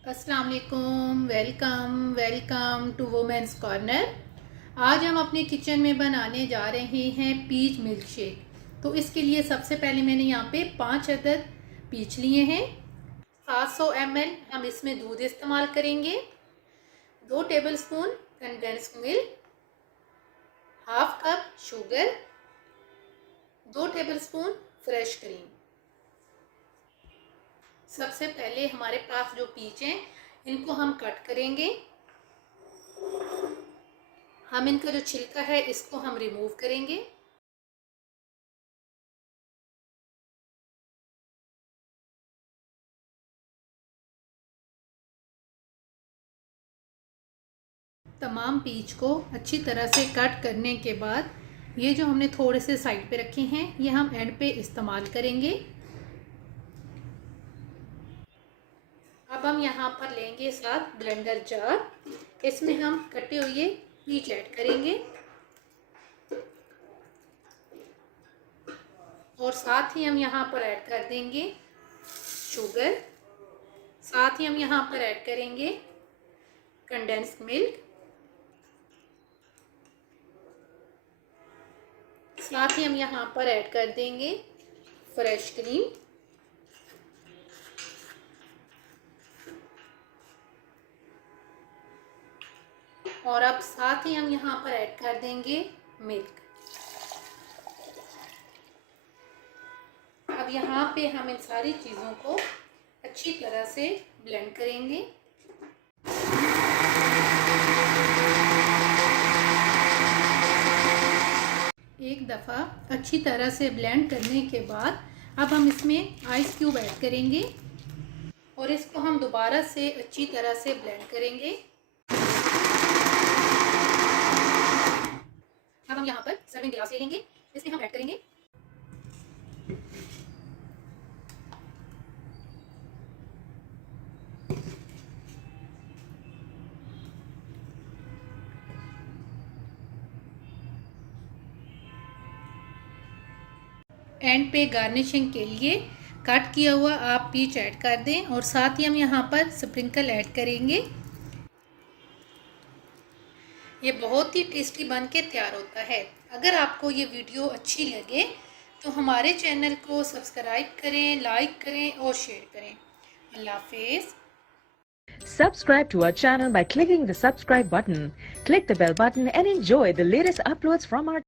अस्सलाम वालेकुम। Welcome to women's corner. आज हम अपने किचन में बनाने जा रहे हैं पीच मिल्क शेक। तो इसके लिए सबसे पहले मैंने यहाँ पे 5 अदद पीच लिए हैं। 700 ml हम इसमें दूध इस्तेमाल करेंगे। 2 tablespoon condensed milk, half cup sugar, 2 tablespoon fresh cream. सबसे पहले हमारे पास जो पीच हैं इनको हम कट करेंगे। हम इनका जो छिलका है इसको हम रिमूव करेंगे। तमाम पीच को अच्छी तरह से कट करने के बाद ये जो हमने थोड़े से साइड पे रखे हैं ये हम एंड पे इस्तेमाल करेंगे। अब हम यहाँ पर लेंगे साथ ब्लेंडर जार। इसमें हम कटे हुए पीच ऐड करेंगे और साथ ही हम यहाँ पर ऐड कर देंगे शुगर। साथ ही हम यहाँ पर ऐड करेंगे कंडेंस्ड मिल्क। साथ ही हम यहाँ पर ऐड कर देंगे फ्रेश क्रीम। और अब साथ ही हम यहाँ पर ऐड कर देंगे मिल्क। अब यहाँ पे हम इन सारी चीज़ों को अच्छी तरह से ब्लेंड करेंगे। एक दफ़ा अच्छी तरह से ब्लेंड करने के बाद अब हम इसमें आइस क्यूब ऐड करेंगे और इसको हम दोबारा से अच्छी तरह से ब्लेंड करेंगे। अब हम यहाँ पर सर्विंग गिलास ले लेंगे, इसमें हम ऐड करेंगे एंड पे गार्निशिंग के लिए कट किया हुआ आप पीच ऐड कर दें और साथ ही हम यहाँ पर स्प्रिंकल ऐड करेंगे। ये बहुत ही टेस्टी बन के तैयार होता है। अगर आपको ये वीडियो अच्छी लगे तो हमारे चैनल को सब्सक्राइब करें, लाइक करें और शेयर करें। अल्लाह हाफिज़। Subscribe to our channel by clicking the subscribe button. Click the bell button and enjoy the latest uploads from our